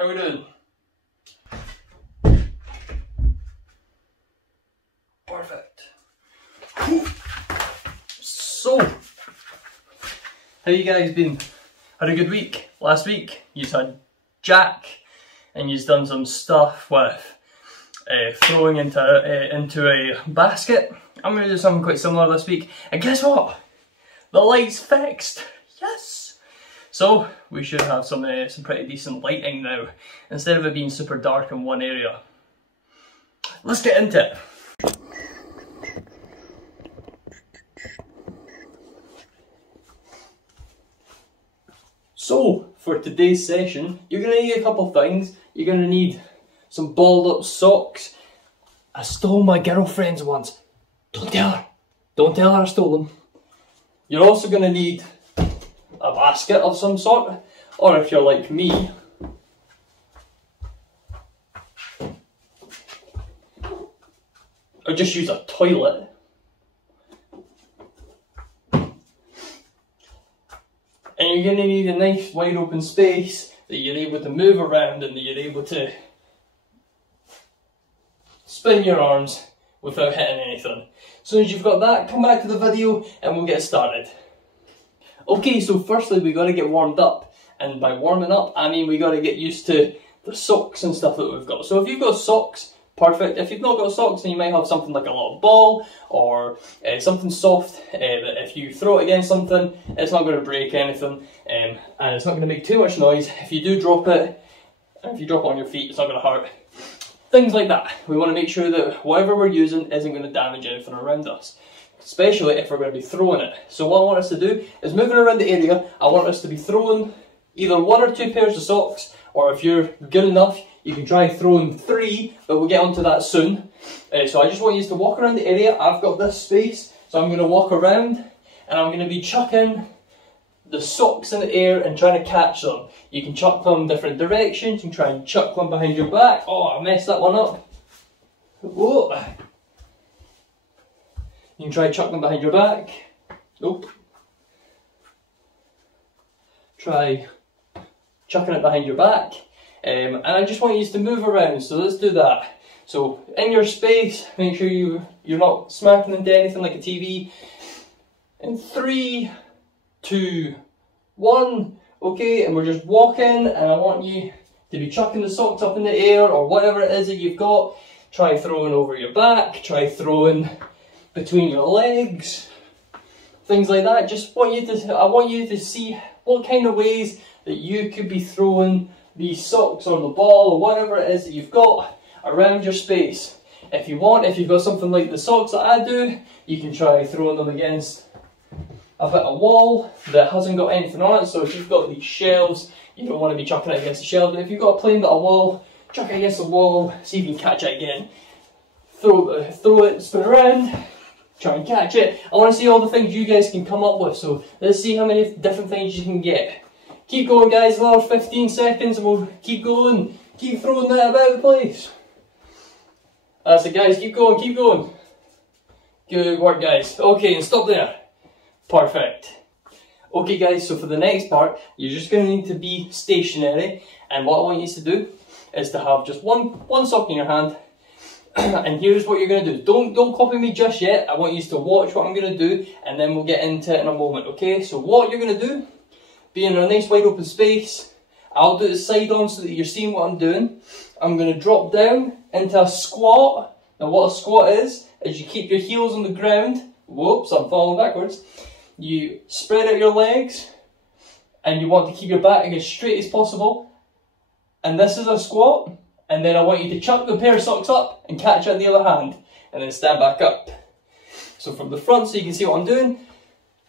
How we doing? Perfect. So, how you guys been? Had a good week? Last week you had Jack and you've done some stuff with throwing into a basket. I'm going to do something quite similar this week, and guess what? The light's fixed. Yes. So we should have some pretty decent lighting now, instead of it being super dark in one area. Let's get into it. So for today's session, you're going to need a couple of things. You're going to need some balled up socks. I stole my girlfriend's once. Don't tell her. Don't tell her I stole them. You're also going to need a basket of some sort, or if you're like me, or just use a toilet. And you're going to need a nice wide open space that you're able to move around and that you're able to spin your arms without hitting anything. As soon as you've got that, come back to the video and we'll get started. Okay, so firstly we got to get warmed up, and by warming up I mean we got to get used to the socks and stuff that we've got. So if you've got socks, perfect. If you've not got socks, then you might have something like a little ball or something soft that if you throw it against something, it's not going to break anything, and it's not going to make too much noise. If you do drop it, and if you drop it on your feet, it's not going to hurt. Things like that. We want to make sure that whatever we're using isn't going to damage anything around us, especially if we're going to be throwing it. So what I want us to do is, moving around the area, I want us to be throwing either 1 or 2 pairs of socks, or if you're good enough, you can try throwing 3, but we'll get onto that soon. So I just want you to walk around the area. I've got this space, so I'm going to walk around and I'm going to be chucking the socks in the air and trying to catch them. You can chuck them different directions. You can try and chuck them behind your back. Oh, I messed that one up. Whoa. You can try and chuck them behind your back. Nope. Try chucking it behind your back. And I just want you to move around, so let's do that. So in your space, make sure you're not smacking into anything like a TV. In 3, 2, 1, okay, and we're just walking, and I want you to be chucking the socks up in the air, or whatever it is that you've got. Try throwing over your back, try throwing between your legs, things like that. I want you to see what kind of ways that you could be throwing these socks or the ball or whatever it is that you've got around your space. If you've got something like the socks that I do, you can try throwing them against a bit of wall that hasn't got anything on it. So if you've got these shelves, you don't want to be chucking it against the shelf. But if you've got a plain bit of wall, chuck it against the wall, see if you can catch it again. Throw it, spin around, try and catch it. I want to see all the things you guys can come up with. So let's see how many different things you can get. Keep going, guys, another 15 seconds and we'll keep going. Keep throwing that about the place. That's it, guys, keep going, keep going. Good work, guys. Okay, and stop there. Perfect. Okay, guys, so for the next part, you're just going to need to be stationary, and what I want you to do is to have just one sock in your hand. And here's what you're going to do. Don't copy me just yet. I want you to watch what I'm going to do, and then we'll get into it in a moment, okay? So what you're going to do, be in a nice wide open space. I'll do it side on so that you're seeing what I'm doing. I'm going to drop down into a squat. Now what a squat is you keep your heels on the ground. Whoops, I'm falling backwards. You spread out your legs and you want to keep your back as straight as possible. And this is a squat. And then I want you to chuck the pair of socks up and catch it in the other hand. And then stand back up. So from the front, so you can see what I'm doing.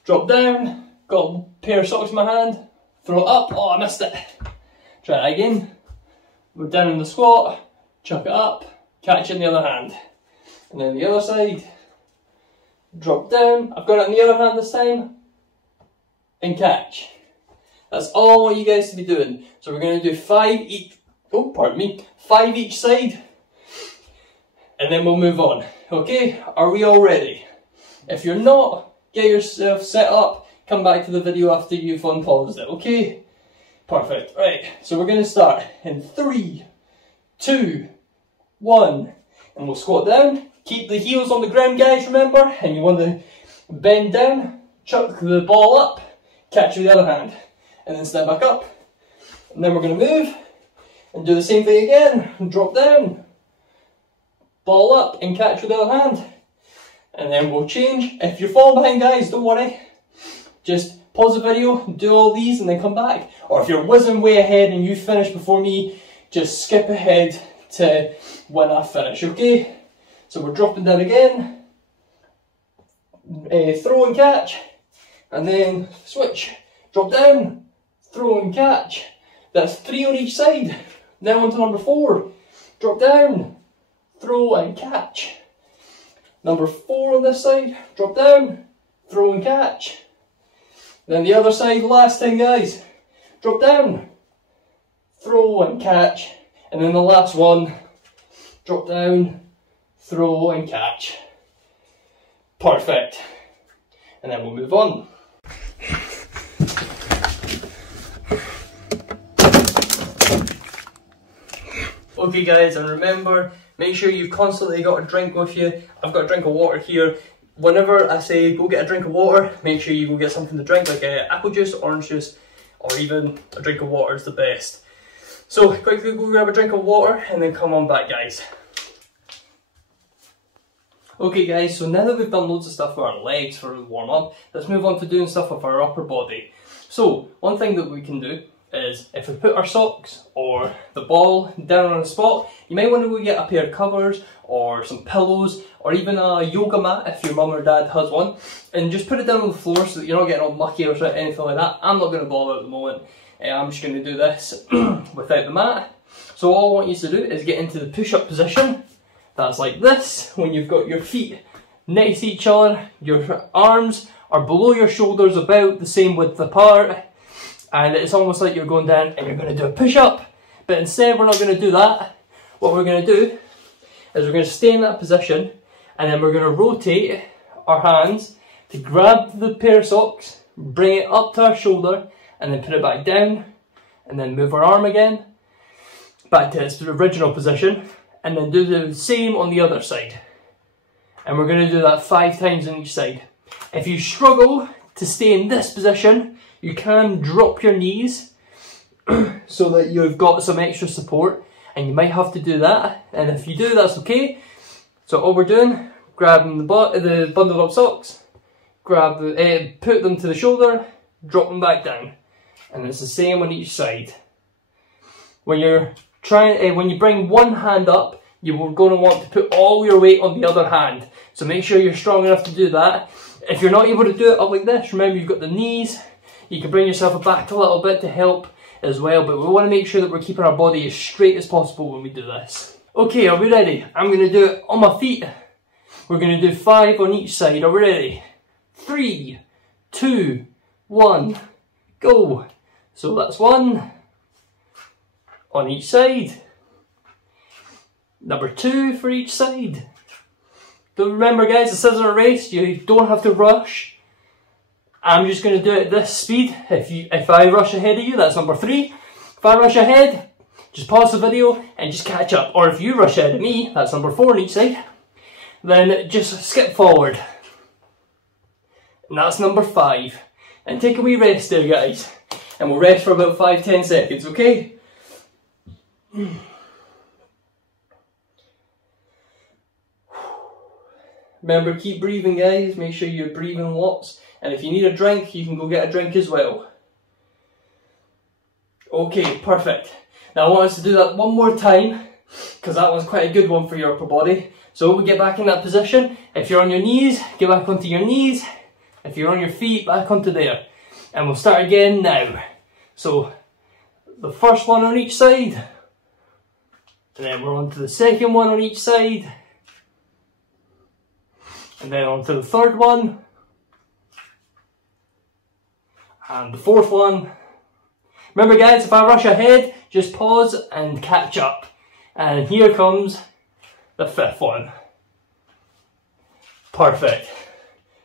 Drop down. Got a pair of socks in my hand, throw it up, oh I missed it. Try that again. We're down in the squat, chuck it up, catch it in the other hand. And then the other side, drop down, I've got it in the other hand this time, and catch. That's all I want you guys to be doing. So we're going to do 5 each, 5 each side, and then we'll move on. Okay, are we all ready? If you're not, get yourself set up. Come back to the video after you've unpaused it, okay? Perfect. Right, so we're going to start in 3, 2, 1, and we'll squat down. Keep the heels on the ground, guys, remember, and you want to bend down, chuck the ball up, catch with the other hand, and then step back up. And then we're going to move and do the same thing again, drop down, ball up and catch with the other hand. And then we'll change. If you're falling behind, guys, don't worry. Just pause the video, do all these and then come back. Or if you're whizzing way ahead and you finish before me, just skip ahead to when I finish, okay? So we're dropping down again, throw and catch, and then switch, drop down, throw and catch. That's 3 on each side. Now on to number 4, drop down, throw and catch. Number 4 on this side, drop down, throw and catch. Then the other side, last time, guys, drop down, throw and catch. And then the last one, drop down, throw and catch. Perfect. And then we'll move on. Okay guys, and remember, make sure you've constantly got a drink with you. I've got a drink of water here. Whenever I say go get a drink of water, make sure you go get something to drink, like apple juice, orange juice, or even a drink of water is the best. So quickly go grab a drink of water and then come on back, guys. Okay guys, so now that we've done loads of stuff with our legs for the warm up, let's move on to doing stuff with our upper body. So one thing that we can do is if we put our socks or the ball down on a spot, you might want to go get a pair of covers or some pillows or even a yoga mat if your mum or dad has one, and just put it down on the floor so that you're not getting all mucky or anything like that. I'm not going to bother at the moment. I'm just going to do this without the mat. So all I want you to do is get into the push-up position. That's like this, when you've got your feet next to each other, your arms are below your shoulders about the same width apart, and it's almost like you're going down and you're going to do a push-up. But instead we're not going to do that. What we're going to do is we're going to stay in that position, and then we're going to rotate our hands to grab the pair of socks, bring it up to our shoulder, and then put it back down, and then move our arm again back to its original position, and then do the same on the other side. And we're going to do that 5 times on each side. If you struggle to stay in this position, you can drop your knees so that you've got some extra support, and you might have to do that, and if you do, that's okay. So all we're doing, grabbing the bundled up socks, grab put them to the shoulder, drop them back down, and it's the same on each side. When you're when you bring one hand up, you're going to want to put all your weight on the other hand. So make sure you're strong enough to do that. If you're not able to do it up like this, remember you've got the knees. You can bring yourself back a little bit to help as well, but we want to make sure that we're keeping our body as straight as possible when we do this. Okay, are we ready? I'm going to do it on my feet. We're going to do 5 on each side. Are we ready? 3, 2, 1, go. So that's 1 on each side. Number 2 for each side. Don't remember, guys, this isn't a race. You don't have to rush. I'm just going to do it at this speed. If I rush ahead of you, that's number 3. If I rush ahead, just pause the video and just catch up. Or if you rush ahead of me, that's number 4 on each side. Then just skip forward. And that's number 5. And take a wee rest there, guys. And we'll rest for about 5-10 seconds, okay? Remember, keep breathing, guys. Make sure you're breathing lots. And if you need a drink, you can go get a drink as well. Okay, perfect. Now I want us to do that one more time, because that was quite a good one for your upper body. So when we get back in that position, if you're on your knees, get back onto your knees. If you're on your feet, back onto there. And we'll start again now. So, the first one on each side. And then we're on to the second one on each side. And then on to the third one. And the fourth one. Remember, guys, if I rush ahead, just pause and catch up. And here comes the 5th one. Perfect.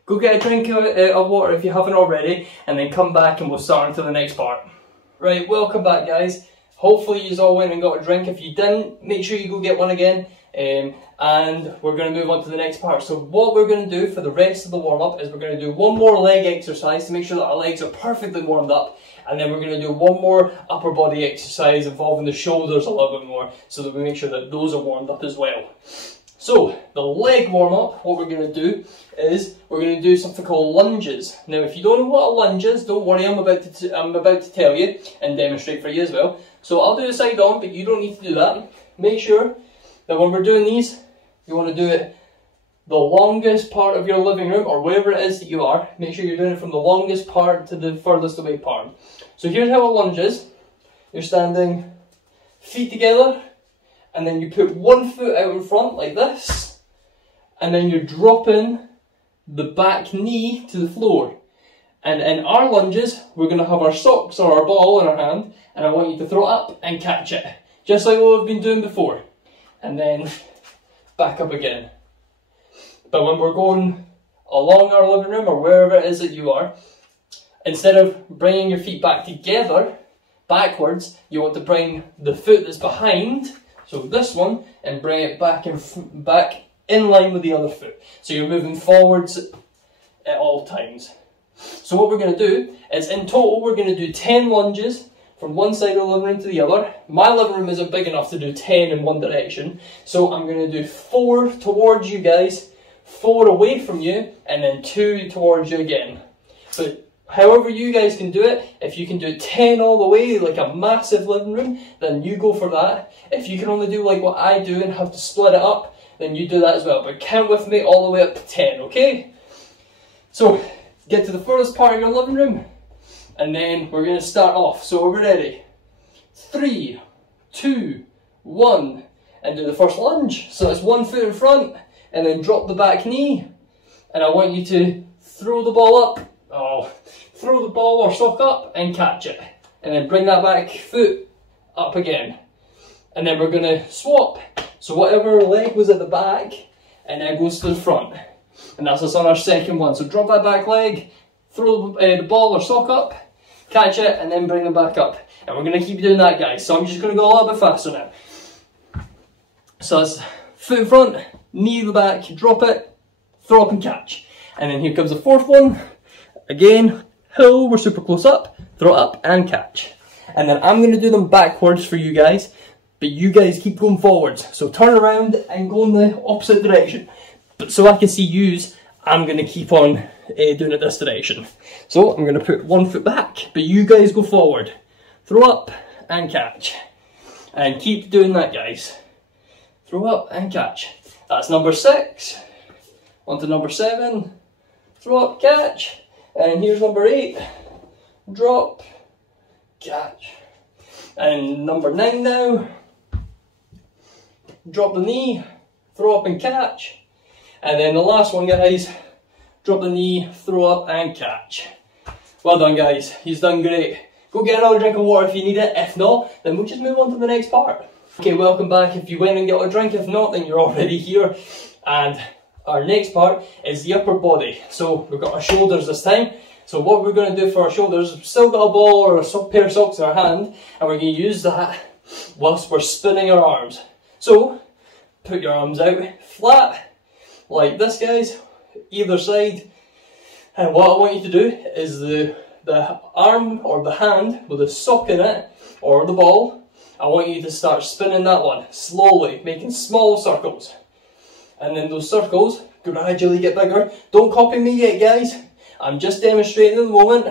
Go get a drink of water if you haven't already, and then come back and we'll start into the next part. Right, welcome back guys. Hopefully you all went and got a drink. If you didn't, make sure you go get one again. And we're going to move on to the next part. So what we're going to do for the rest of the warm-up is we're going to do one more leg exercise to make sure that our legs are perfectly warmed up. And then we're going to do one more upper body exercise involving the shoulders a little bit more, so that we make sure that those are warmed up as well. So, the leg warm-up, what we're going to do is we're going to do something called lunges. Now, if you don't know what a lunge is, don't worry, I'm about to tell you and demonstrate for you as well. So I'll do a side on, but you don't need to do that. Make sure that when we're doing these, you want to do it the longest part of your living room, or wherever it is that you are. Make sure you're doing it from the longest part to the furthest away part. So here's how a lunge is. You're standing feet together, and then you put one foot out in front like this, and then you're dropping the back knee to the floor. And in our lunges, we're going to have our socks or our ball in our hand, and I want you to throw it up and catch it, just like what we've been doing before. And then back up again. But when we're going along our living room or wherever it is that you are, instead of bringing your feet back together, backwards, you want to bring the foot that's behind, so this one, and bring it back in line with the other foot. So you're moving forwards at all times. So what we're going to do is, in total, we're going to do 10 lunges from one side of the living room to the other. My living room isn't big enough to do 10 in one direction, so I'm going to do 4 towards you guys, 4 away from you, and then 2 towards you again. But however you guys can do it, if you can do 10 all the way, like a massive living room, then you go for that. If you can only do like what I do and have to split it up, then you do that as well. But count with me all the way up to 10, okay? So, get to the furthest part of your living room, and then we're going to start off. So we're ready. 3, 2, 1, and do the first lunge. So it's one foot in front, and then drop the back knee, and I want you to throw the ball up. Throw the ball or sock up and catch it, and then bring that back foot up again. And then we're going to swap. So whatever leg was at the back, and then goes to the front. And that's us on our second one. So drop that back leg, throw the ball or sock up, catch it, and then bring them back up. And we're going to keep doing that, guys. So I'm just going to go a little bit faster now. So that's foot in front, knee in the back, drop it, throw up and catch. And then here comes the fourth one. Again, hill, we're super close up, throw it up and catch. And then I'm going to do them backwards for you guys, but you guys keep going forwards. So turn around and go in the opposite direction. But so I can see yous, I'm going to keep on doing it this direction. So I'm going to put one foot back, but you guys go forward. Throw up and catch. And keep doing that, guys. Throw up and catch. That's number 6. On to number 7. Throw up, catch. And here's number 8. Drop, catch. And number 9 now. Drop the knee, throw up and catch. And then the last one, guys, drop the knee, throw up and catch. Well done, guys. He's done great. Go get another drink of water if you need it. If not, then we'll just move on to the next part. Okay, welcome back. If you went and got a drink, if not, then you're already here. And our next part is the upper body. So we've got our shoulders this time. So what we're going to do for our shoulders, we've still got a ball or a pair of socks in our hand, and we're going to use that whilst we're spinning our arms. So, put your arms out flat, like this, guys, either side. And what I want you to do is the arm or the hand with the sock in it, or the ball, I want you to start spinning that one, slowly, making small circles. And then those circles gradually get bigger. Don't copy me yet, guys. I'm just demonstrating at the moment.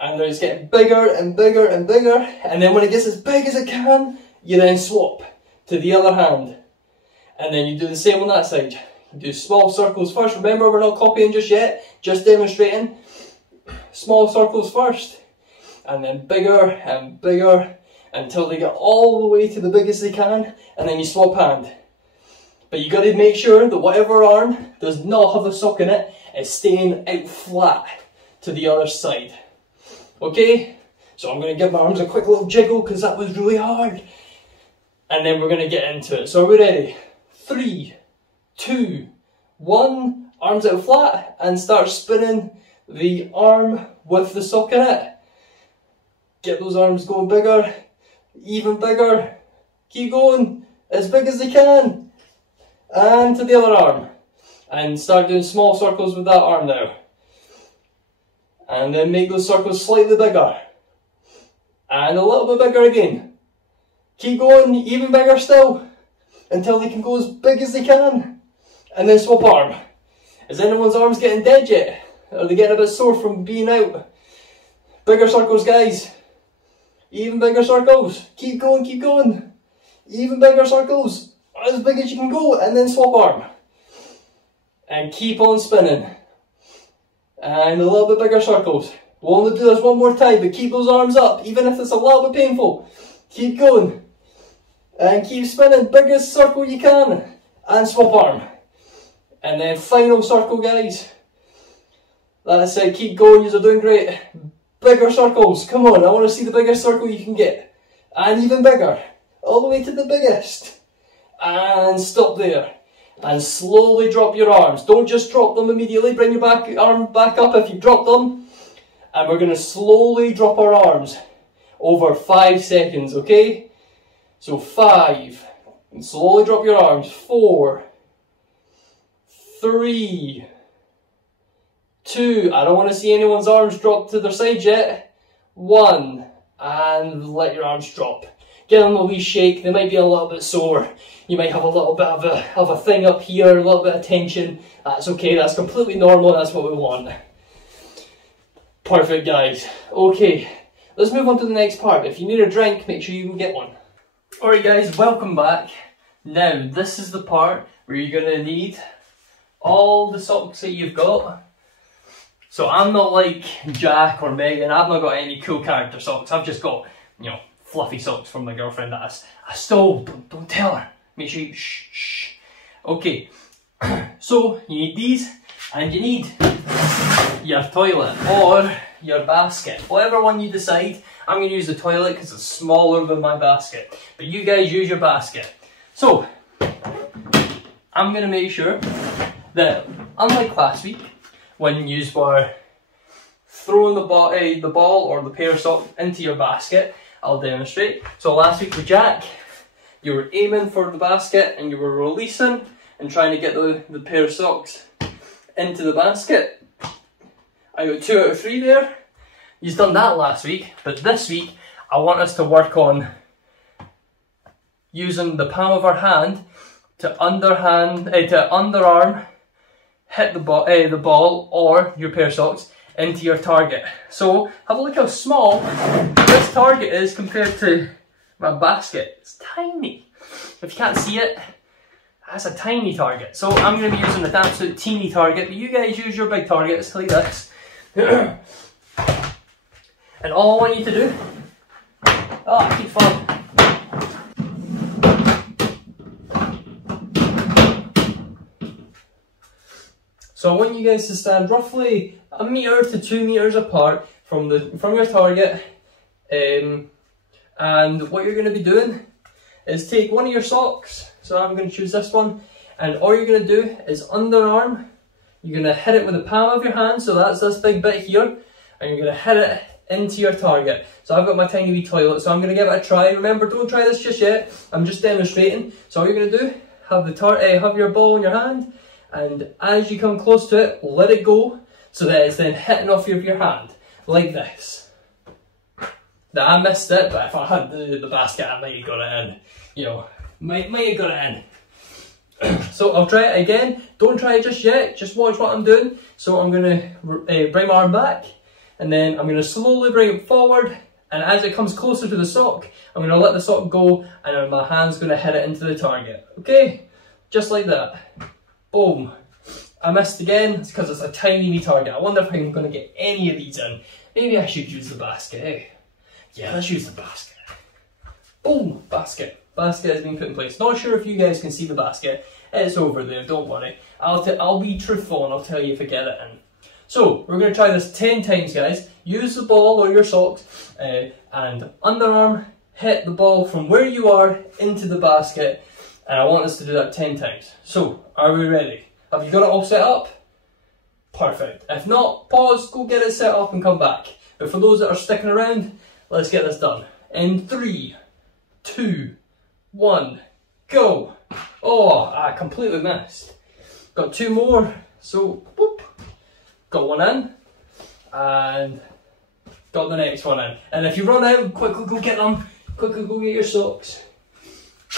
And then it's getting bigger and bigger and bigger. And then when it gets as big as it can, you then swap to the other hand. And then you do the same on that side. You do small circles first. Remember, we're not copying just yet, just demonstrating. Small circles first. And then bigger and bigger until they get all the way to the biggest they can. And then you swap hand. But you got to make sure that whatever arm does not have a sock in it is staying out flat to the other side. Okay? So I'm going to give my arms a quick little jiggle because that was really hard. And then we're going to get into it. So are we ready? 3, 2, 1. Arms out flat and start spinning the arm with the sock in it. Get those arms going bigger, even bigger. Keep going, as big as they can. And to the other arm. And start doing small circles with that arm now. And then make those circles slightly bigger. And a little bit bigger again. Keep going, even bigger still. Until they can go as big as they can. And then swap arm. Is anyone's arms getting dead yet? Are they getting a bit sore from being out? Bigger circles, guys. Even bigger circles. Keep going, keep going. Even bigger circles. As big as you can go. And then swap arm. And keep on spinning. And a little bit bigger circles. We'll only do this one more time, but keep those arms up, even if it's a little bit painful. Keep going. And keep spinning. Biggest circle you can. And swap arm. And then final circle, guys. That's it. Keep going. You're doing great. Bigger circles. Come on. I want to see the biggest circle you can get. And even bigger. All the way to the biggest. And stop there. And slowly drop your arms. Don't just drop them immediately. Bring your arm back up if you drop them. And we're going to slowly drop our arms over 5 seconds, okay? So 5. And slowly drop your arms. 4. 3. 2. I don't want to see anyone's arms drop to their side yet. 1. And let your arms drop. Give them a wee shake. They might be a little bit sore. You might have a little bit of a thing up here, a little bit of tension. That's okay. That's completely normal. That's what we want. Perfect, guys. Okay, let's move on to the next part. If you need a drink, make sure you can get one. Alright guys, welcome back. Now, this is the part where you're going to need all the socks that you've got. So I'm not like Jack or Megan. I've not got any cool character socks. I've just got, you know, fluffy socks from my girlfriend that I stole. Don't tell her. Make sure you shh. Okay, so you need these, and you need your toilet or your basket, whatever one you decide. I'm going to use the toilet because it's smaller than my basket, but you guys use your basket. So I'm going to make sure that, unlike last week when you were throwing the ball or the pair of socks into your basket, I'll demonstrate. So last week with Jack, you were aiming for the basket and you were releasing and trying to get the pair of socks into the basket. I got 2 out of 3 there. You've done that last week, but this week I want us to work on using the palm of our hand to underarm hit the ball or your pair of socks into your target. So have a look how small this target is compared to my basket. It's tiny. If you can't see it, that's a tiny target. So I'm going to be using an absolute teeny target, but you guys use your big targets like this. And all I want you to do, keep falling. So I want you guys to stand roughly 1 meter to 2 meters apart from your target. And what you're going to be doing is take one of your socks. So I'm going to choose this one, and all you're going to do is underarm. You're going to hit it with the palm of your hand, so that's this big bit here, and you're going to hit it into your target. So I've got my tiny wee toilet, so I'm going to give it a try. Remember, don't try this just yet. I'm just demonstrating. So all you're going to do, have your ball in your hand, and as you come close to it, let it go, so that it's then hitting off of your hand, like this. Now I missed it, but if I had the basket, I might have got it in. You know, might have got it in. So I'll try it again. Don't try it just yet, just watch what I'm doing. So I'm going to bring my arm back, and then I'm going to slowly bring it forward, and as it comes closer to the sock, I'm going to let the sock go, and then my hand's going to hit it into the target. Okay? Just like that. Boom. I missed again, it's because it's a tiny wee target. I wonder if I'm going to get any of these in. Maybe I should use the basket, eh? Yeah, let's use the basket. Boom! Basket. Basket has been put in place. Not sure if you guys can see the basket. It's over there, don't worry. I'll be truthful and I'll tell you if I get it in. So, we're going to try this 10 times, guys. Use the ball or your socks and underarm, hit the ball from where you are into the basket. And I want us to do that 10 times. So, are we ready? Have you got it all set up? Perfect. If not, pause, go get it set up and come back. But for those that are sticking around, let's get this done. In 3, 2, 1, go. Oh, I completely missed. Got 2 more, so whoop. Got 1 in, and got the next one in. And if you run out, quickly go get them. Quickly go get your socks.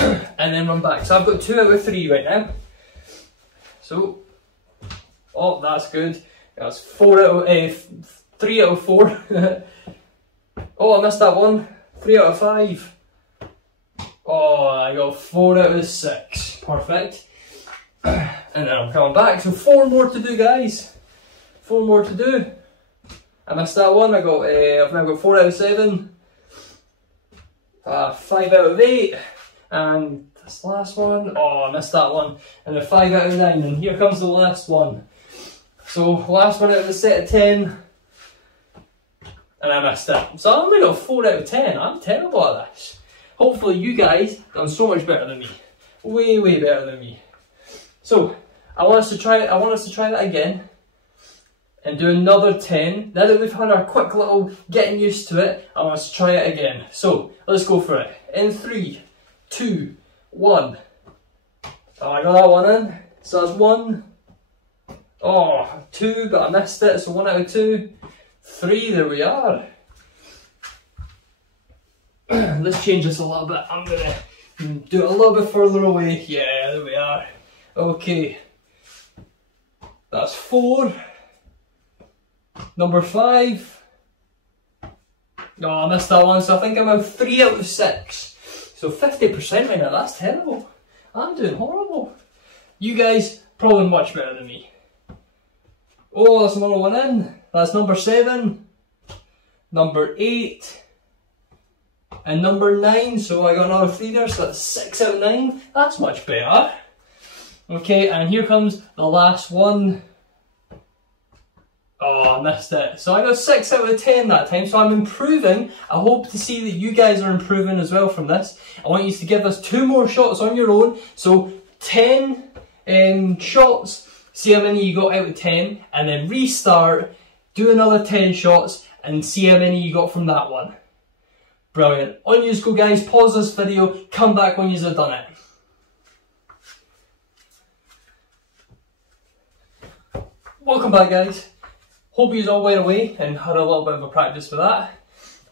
And then run back. So I've got 2 out of 3 right now. So, oh, that's good. That's 3 out of 4. Oh, I missed that one. 3 out of 5. Oh, I got 4 out of 6. Perfect. And then I'm coming back. So 4 more to do, guys. 4 more to do. I missed that one. I've now got 4 out of 7. 5 out of 8. And this last one, oh, I missed that one. And then 5 out of 9. And here comes the last one. So, last one out of the set of 10. And I missed it. So I only got 4 out of 10. I'm terrible at this. Hopefully you guys done so much better than me. Way, way better than me. So, I want us to try that again. And do another 10. Now that we've had our quick little getting used to it, I want us to try it again. So, let's go for it. In 3, 2, 1. Oh, I got that one in. So that's 1. Oh, 2, but I missed it. So 1 out of 2. 3, there we are. Let's change this a little bit. I'm going to do it a little bit further away. Yeah, there we are. Okay. That's 4. Number 5. No, I missed that one, so I think I'm at 3 out of 6. So 50% right now, that's terrible. I'm doing horrible. You guys, probably much better than me. Oh, that's another one in. That's number 7. Number 8. And number 9, so I got another 3 there, so that's 6 out of 9. That's much better. Okay, and here comes the last one. Oh, I missed it. So I got 6 out of 10 that time, so I'm improving. I hope to see that you guys are improving as well from this. I want you to give us 2 more shots on your own. So 10 shots, see how many you got out of 10, and then restart, do another 10 shots, and see how many you got from that one. Brilliant. On you go, guys. Pause this video, come back when you've done it. Welcome back, guys. Hope you all went away and had a little bit of a practice for that.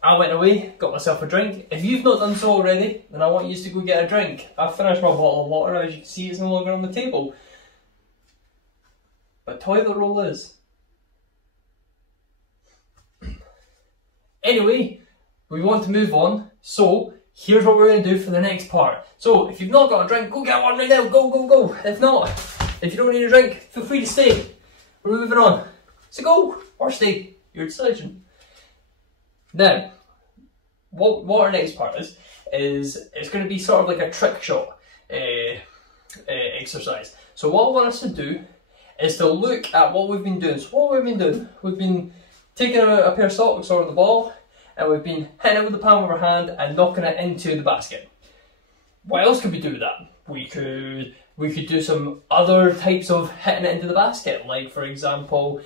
I went away, got myself a drink. If you've not done so already, then I want you to go get a drink. I've finished my bottle of water. As you can see, it's no longer on the table. But toilet roll is. Anyway, we want to move on. So, here's what we're going to do for the next part. So, if you've not got a drink, go get one right now. Go, go, go. If not, if you don't need a drink, feel free to stay. We're moving on. So go, or stay, your decision. Now, what our next part is it's going to be sort of like a trick shot exercise. So what I want us to do is to look at what we've been doing. So what we've been doing, we've been taking a pair of socks or the ball, and we've been hitting it with the palm of our hand and knocking it into the basket. What else could we do with that? We could do some other types of hitting it into the basket, like for example,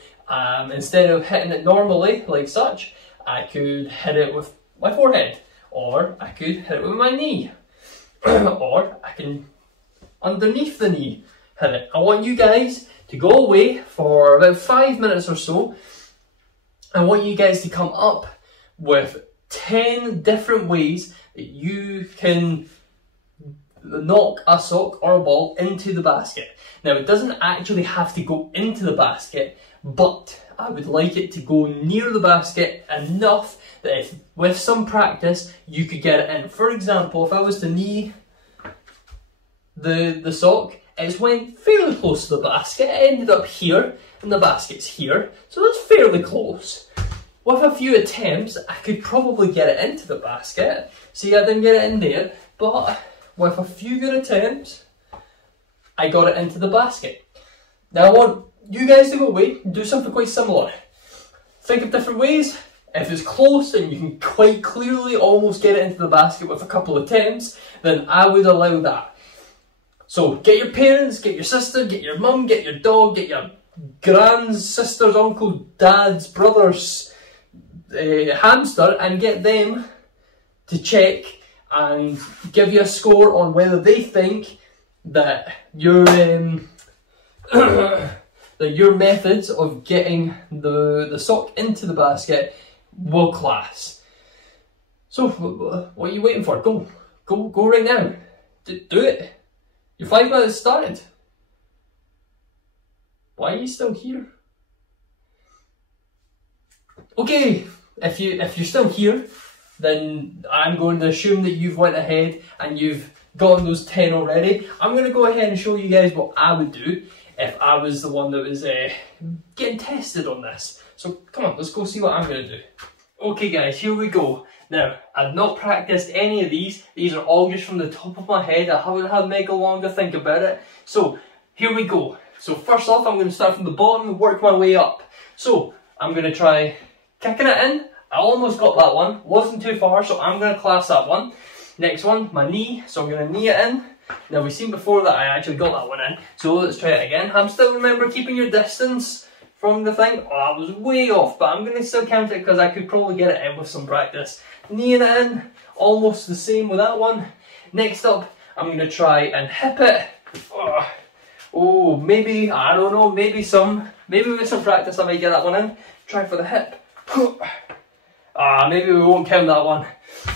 instead of hitting it normally, like such, I could hit it with my forehead, or I could hit it with my knee, or I can, underneath the knee, hit it. I want you guys to go away for about 5 minutes or so. I want you guys to come up with 10 different ways that you can knock a sock or a ball into the basket. Now, it doesn't actually have to go into the basket, but I would like it to go near the basket enough that if, with some practice, you could get it in. For example, if I was to knee the sock, it went fairly close to the basket. It ended up here, and the basket's here, so that's fairly close. With a few attempts, I could probably get it into the basket. See, I didn't get it in there, but with a few good attempts, I got it into the basket. Now I want you guys to go away and do something quite similar. Think of different ways. If it's close and you can quite clearly almost get it into the basket with a couple of attempts, then I would allow that. So get your parents, get your sister, get your mum, get your dog, get your grands, sisters, uncles, dads, brothers, hamster and get them to check and give you a score on whether they think that your that your methods of getting the sock into the basket will class. So what are you waiting for? Go right now. Do it. Your 5 minutes started. Why are you still here? Okay, if you're still here, then I'm going to assume that you've went ahead and you've gotten those 10 already. I'm going to go ahead and show you guys what I would do if I was the one that was getting tested on this. So come on, let's go see what I'm going to do. Okay guys, here we go. Now, I've not practiced any of these. These are all just from the top of my head. I haven't had mega long to think about it. So, here we go. So first off, I'm going to start from the bottom and work my way up. So, I'm going to try kicking it in. I almost got that one. Wasn't too far, so I'm going to class that one. Next one, my knee. So I'm going to knee it in. Now, we've seen before that I actually got that one in. So let's try it again. I'm still, remember, keeping your distance from the thing. Oh, I was way off, but I'm going to still count it because I could probably get it in with some practice. Kneeing it in, almost the same with that one. Next up, I'm going to try and hip it. Oh, maybe, I don't know, maybe with some practice I might get that one in. Try for the hip. Maybe we won't count that one.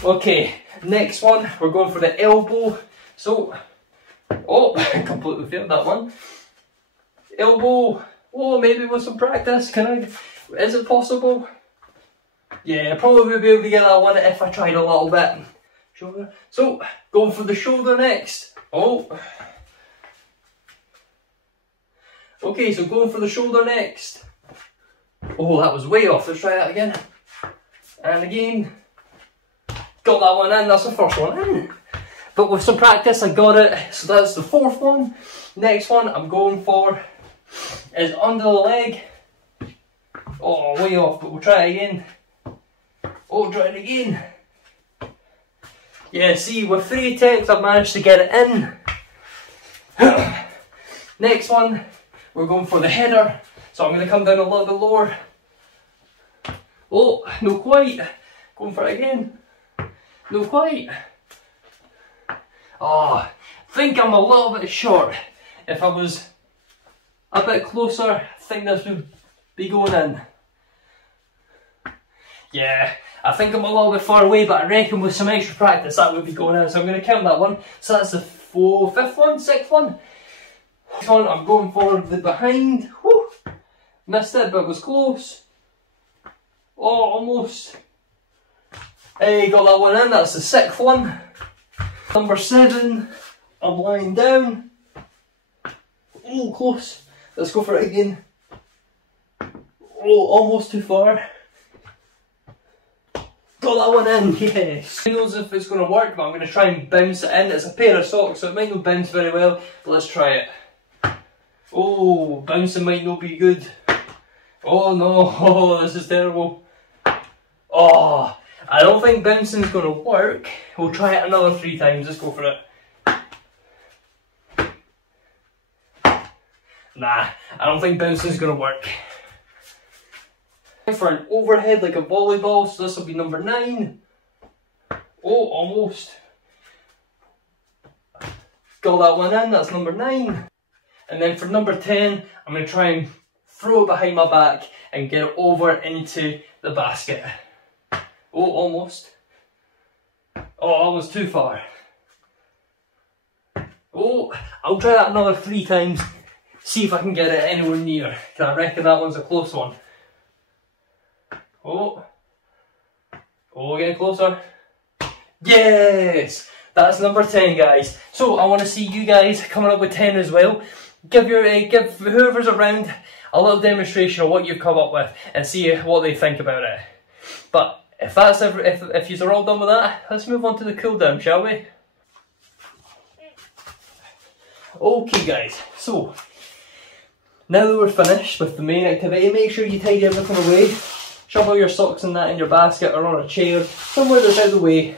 Okay, next one, we're going for the elbow. So, I completely failed that one. Elbow. Oh, maybe with some practice, is it possible? Yeah, probably be able to get that one if I tried a little bit. Shoulder. So, going for the shoulder next. Okay, so going for the shoulder next. Oh, that was way off. Let's try that again. And again. Got that one in, that's the first one in. But with some practice, I got it. So that's the fourth one. Next one I'm going for is under the leg. Oh, way off, but we'll try it again. Try it again. Yeah, see, with 3 attempts I've managed to get it in. Next one, we're going for the header. So I'm going to come down a little bit lower. Oh, no quite. Going for it again. No quite. I think I'm a little bit short. If I was a bit closer, I think this would be going in. Yeah, I think I'm a little bit far away, but I reckon with some extra practice that would be going in. So I'm going to count that one. So that's the sixth one. This one I'm going for the behind. Whew. Missed it, but it was close. Almost. Hey, got that one in. That's the 6th one. Number 7. I'm lying down. Close. Let's go for it again. Almost too far. Got that one in, yes. Who knows if it's going to work, but I'm going to try and bounce it in. It's a pair of socks, so it might not bounce very well, but let's try it. Bouncing might not be good. Oh no, this is terrible. I don't think bouncing's going to work. We'll try it another 3 times, let's go for it. Nah, I don't think bouncing's going to work. For an overhead like a volleyball, so this will be number 9. Almost. Got that one in, that's number 9. And then for number 10, I'm going to try and throw it behind my back and get it over into the basket. Almost. Almost too far. I'll try that another 3 times, see if I can get it anywhere near. Because I reckon that one's a close one. Getting closer. Yes! That's number 10, guys. So I want to see you guys coming up with 10 as well. Give whoever's around a little demonstration of what you've come up with and see what they think about it. But if you're all done with that, let's move on to the cool down, shall we? Okay, guys. So now that we're finished with the main activity, make sure you tidy everything away. Shove all your socks and that in your basket or on a chair, somewhere that's out of the way.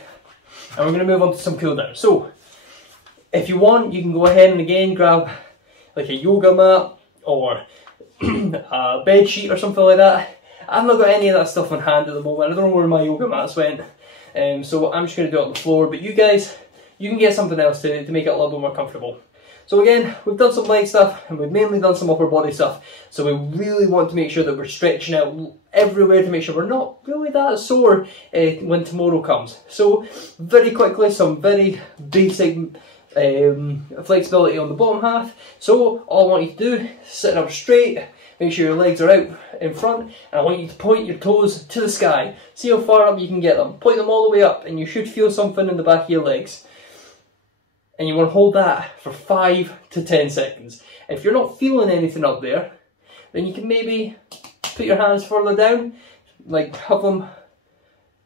And we're going to move on to some cool down. So, if you want, you can go ahead and again grab like a yoga mat or a bed sheet or something like that. I've not got any of that stuff on hand at the moment. I don't know where my yoga mats went. So I'm just going to do it on the floor. But you guys, you can get something else to make it a little bit more comfortable. So again, we've done some leg stuff and we've mainly done some upper body stuff. So we really want to make sure that we're stretching out everywhere to make sure we're not really that sore when tomorrow comes. So very quickly, some very basic flexibility on the bottom half. So all I want you to do is sit up straight, make sure your legs are out in front, and I want you to point your toes to the sky. See how far up you can get them. Point them all the way up and you should feel something in the back of your legs. And you want to hold that for 5 to 10 seconds. If you're not feeling anything up there, then you can maybe put your hands further down, like have them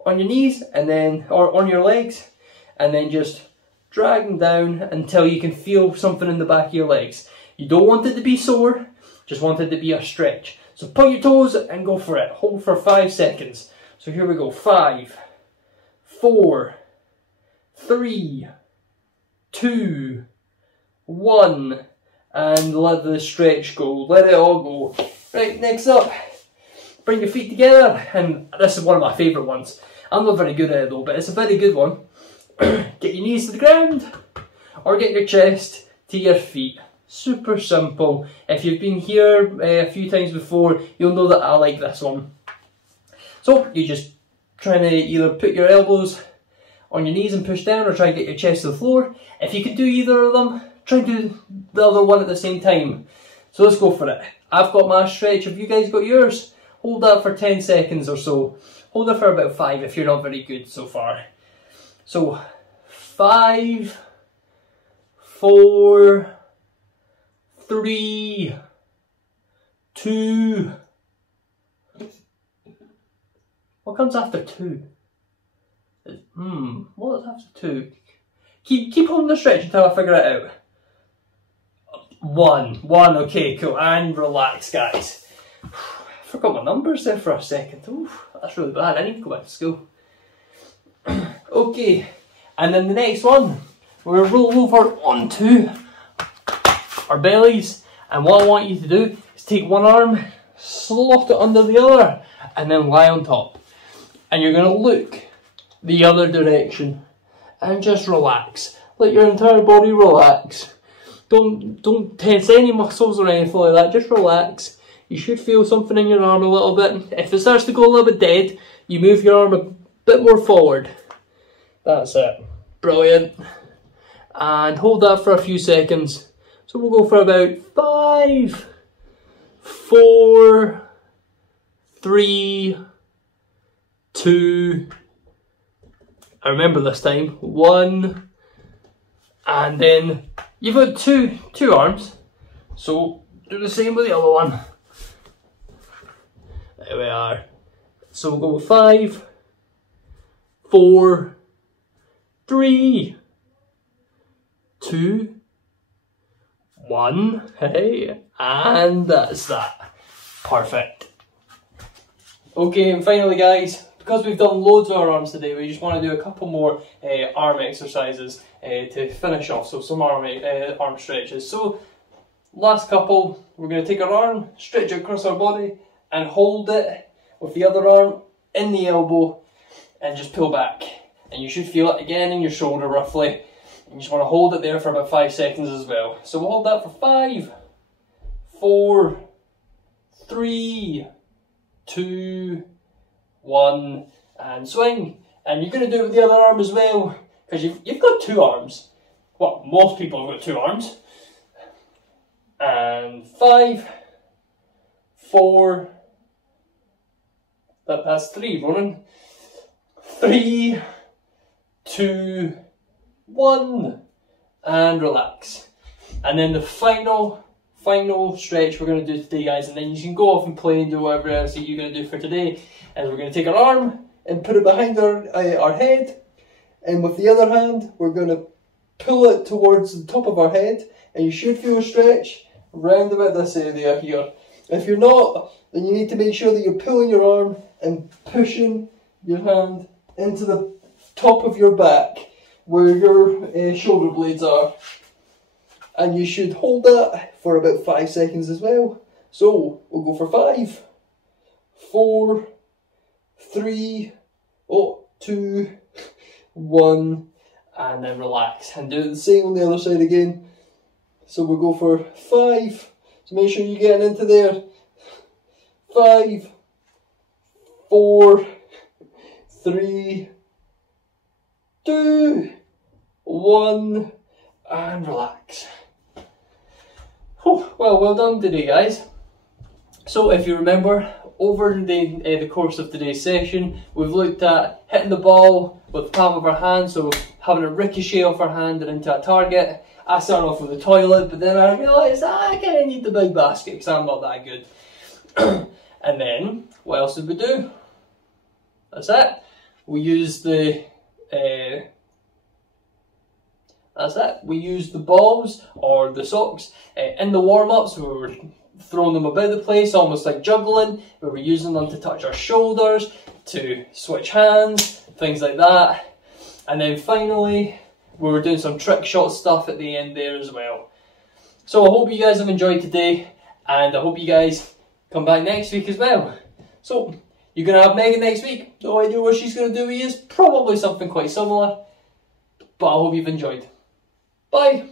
on your knees and then, or on your legs, and then just drag them down until you can feel something in the back of your legs. You don't want it to be sore, just want it to be a stretch. So point your toes and go for it. Hold for 5 seconds. So here we go. 5, 4, 3, 2, 1, and let the stretch go. Let it all go. Right, next up, bring your feet together, and this is one of my favourite ones. I'm not very good at it though, but it's a very good one. Get your knees to the ground, or get your chest to your feet. Super simple. If you've been here a few times before, you'll know that I like this one. So you're just trying to either put your elbows on your knees and push down, or try and get your chest to the floor. If you can do either of them, try and do the other one at the same time. So let's go for it. I've got my stretch. Have you guys got yours? Hold that for 10 seconds or so. Hold it for about 5 if you're not very good so far. So 5, 4, 3, 2. What comes after 2? What is after 2? Keep holding the stretch until I figure it out. 1, okay, cool, and relax, guys. I forgot my numbers there for a second. Oof, that's really bad. I need to go back to school. Okay, and then the next one, we're going to roll over onto our bellies, and what I want you to do is take one arm, slot it under the other, and then lie on top. And you're going to look the other direction and just relax. Let your entire body relax. Don't tense any muscles or anything like that, just relax. You should feel something in your arm a little bit. If it starts to go a little bit dead, you move your arm a bit more forward. That's it. Brilliant. And hold that for a few seconds. So we'll go for about 5, 4, 3, 2, I remember this time, 1, and then you've got two arms, so do the same with the other one. There we are. So we'll go with 5, 4, 3, 2, 1, hey, and that's that. Perfect. Okay, and finally guys, because we've done loads of our arms today, we just want to do a couple more arm exercises to finish off, so some arm stretches. So, last couple, we're going to take our arm, stretch it across our body, and hold it with the other arm in the elbow, and just pull back. And you should feel it again in your shoulder roughly. You just want to hold it there for about 5 seconds as well. So we'll hold that for 5, 4, 3, 2, 1, and swing. And you're going to do it with the other arm as well, because you've got 2 arms. Well, most people have got 2 arms. And 5, 4, that's 3, Ronan. 3, 2, 1, and relax. And then the final stretch we're going to do today, guys, and then you can go off and play and do whatever else that you're going to do for today. And we're going to take our arm and put it behind our head, and with the other hand we're going to pull it towards the top of our head, and you should feel a stretch round about this area here. If you're not, then you need to make sure that you're pulling your arm and pushing your hand into the top of your back where your shoulder blades are. And you should hold that for about 5 seconds as well. So we'll go for 5, 4, 3, 2, 1, and then relax. And do the same on the other side again. So we'll go for 5. So make sure you're getting into there. 5, 4, 3, 2, 1, and relax. Whew, well done today, guys. So if you remember, over the course of today's session, we've looked at hitting the ball with the palm of our hand, so having a ricochet off our hand and into a target. I started off with the toilet, but then I realised I kind of need the big basket because I'm not that good. And then, what else did we do? That's it. We used the we used the balls or the socks in the warm-ups. We were throwing them about the place, almost like juggling. We were using them to touch our shoulders, to switch hands, things like that. And then finally, we were doing some trick shot stuff at the end there as well. So I hope you guys have enjoyed today, and I hope you guys come back next week as well. So, you're going to have Megan next week. No idea what she's going to do with you. Probably something quite similar. But I hope you've enjoyed. Bye!